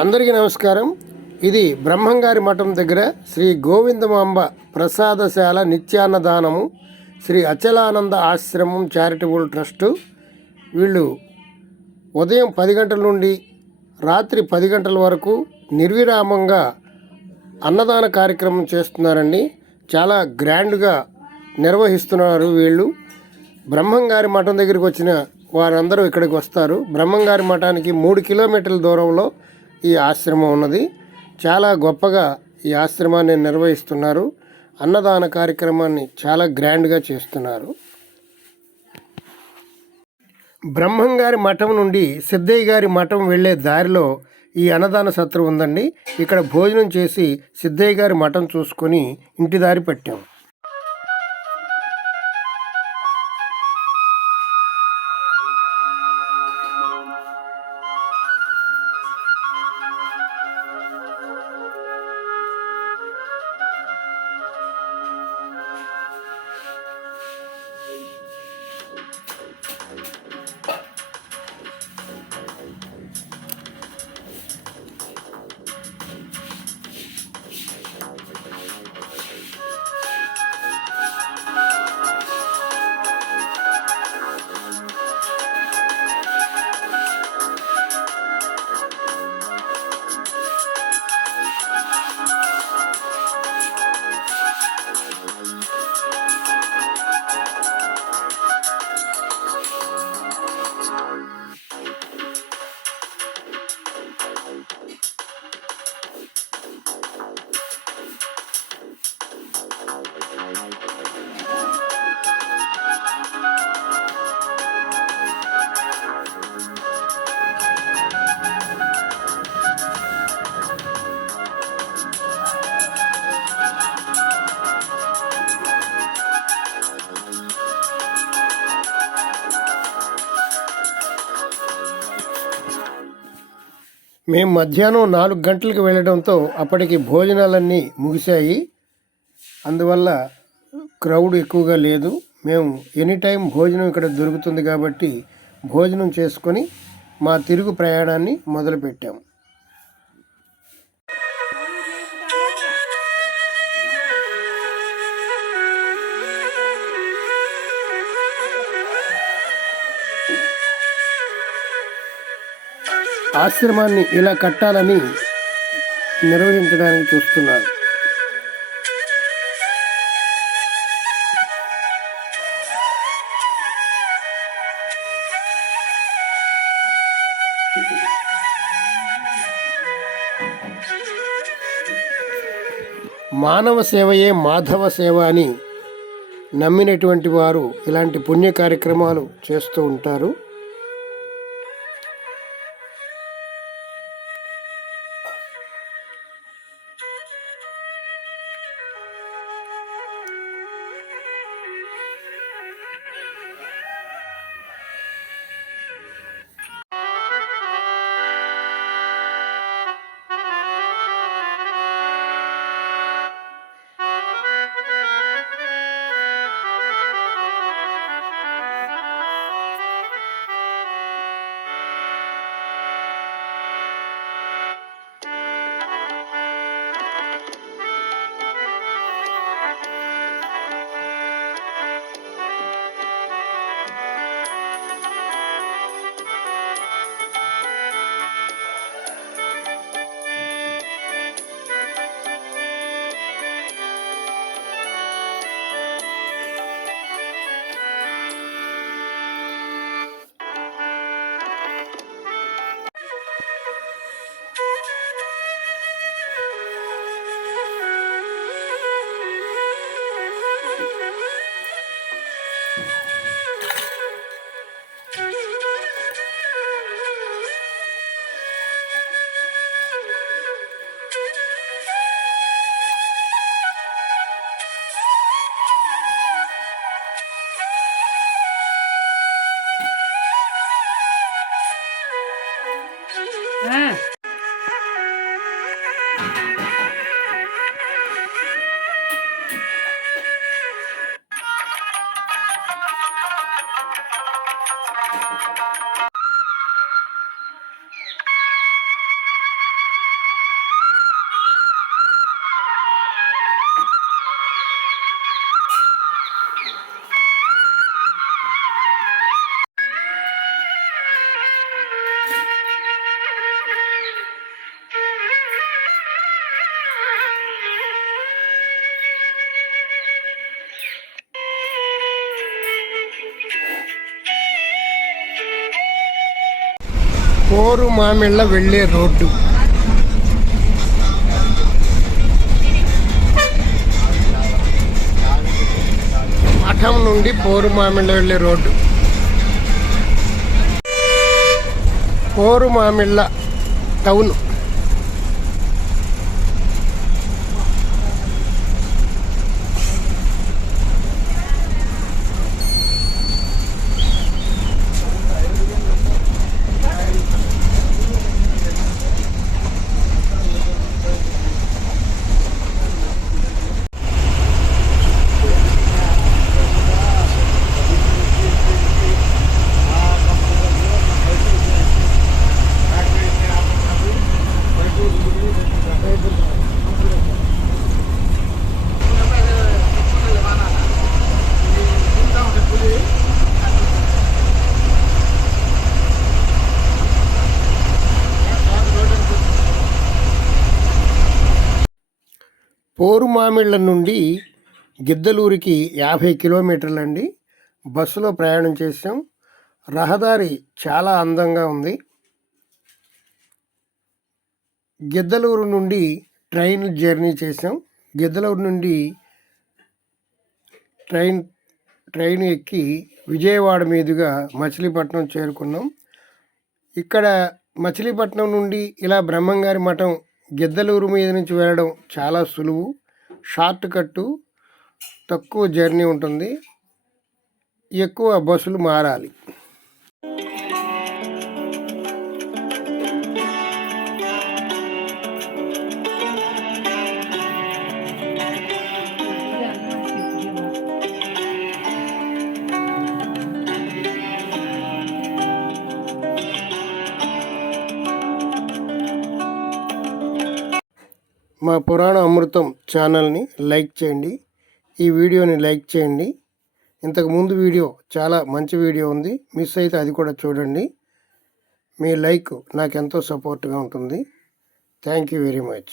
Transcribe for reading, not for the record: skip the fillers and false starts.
అందరికీ నమస్కారం. ఇది బ్రహ్మంగారి మఠం దగ్గర శ్రీ గోవిందమాంబ ప్రసాదశాల నిత్యాన్నదానము శ్రీ అచలానంద ఆశ్రమం చారిటబుల్ ట్రస్టు. వీళ్ళు ఉదయం 10 గంటల నుండి రాత్రి 10 గంటల వరకు నిర్విరామంగా అన్నదాన కార్యక్రమం చేస్తున్నారండి. చాలా గ్రాండ్గా నిర్వహిస్తున్నారు వీళ్ళు. బ్రహ్మంగారి మఠం దగ్గరికి వచ్చిన వారందరూ ఇక్కడికి వస్తారు. బ్రహ్మంగారి మఠానికి 3 కిలోమీటర్ల దూరంలో ఈ ఆశ్రమం ఉన్నది. చాలా గొప్పగా ఈ ఆశ్రమాన్ని నిర్వహిస్తున్నారు. అన్నదాన కార్యక్రమాన్ని చాలా గ్రాండ్గా చేస్తున్నారు. బ్రహ్మంగారి మఠం నుండి సిద్ధయ్య గారి మఠం వెళ్ళే దారిలో ఈ అన్నదాన సత్రం ఉందండి. ఇక్కడ భోజనం చేసి సిద్ధయ్య గారి మఠం చూసుకొని ఇంటి దారి పట్టాం. మేము మధ్యాహ్నం 4 గంటలకు వెళ్ళడంతో అప్పటికి భోజనాలన్నీ ముగిశాయి. అందువల్ల క్రౌడ్ ఎక్కువగా లేదు. మేము ఎనీ టైం భోజనం ఇక్కడ దొరుకుతుంది కాబట్టి భోజనం చేసుకొని మా తిరుగు ప్రయాణాన్ని మొదలుపెట్టాము. ఆశ్రమాన్ని ఇలా కట్టాలని నిర్వహించడానికి చూస్తున్నారు. మానవ సేవయే మాధవ సేవ అని నమ్మినటువంటి వారు ఇలాంటి పుణ్య కార్యక్రమాలు చేస్తూ ఉంటారు. పోరు మామిళ్ళ వెళ్ళే రోడ్డు. మఠం నుండి పోరు మామిళ్ళ వెళ్ళే రోడ్డు. పోరు మామిళ్ళ టౌన్. పోరుమామిళ్ళ నుండి గిద్దలూరికి 50 కిలోమీటర్లండి. బస్సులో ప్రయాణం చేసాం. రహదారి చాలా అందంగా ఉంది. గిద్దలూరు నుండి ట్రైన్ జర్నీ చేసాం. గిద్దలూరు నుండి ట్రైన్ ఎక్కి విజయవాడ మీదుగా మచిలీపట్నం చేరుకున్నాం. ఇక్కడ మచిలీపట్నం నుండి ఇలా బ్రహ్మంగారి మఠం గిద్దలూరు మీద నుంచి వెళ్ళడం చాలా సులువు. షార్ట్ కట్టు, తక్కువ జర్నీ ఉంటుంది. ఎక్కువ బస్సులు మారాలి. మా పురాణ అమృతం ఛానల్ని లైక్ చేయండి. ఈ వీడియోని లైక్ చేయండి. ఇంతకుముందు వీడియో చాలా మంచి వీడియో ఉంది, మిస్ అయితే అది కూడా చూడండి. మీ లైక్ నాకు ఎంతో సపోర్ట్గా ఉంటుంది. Thank you very much.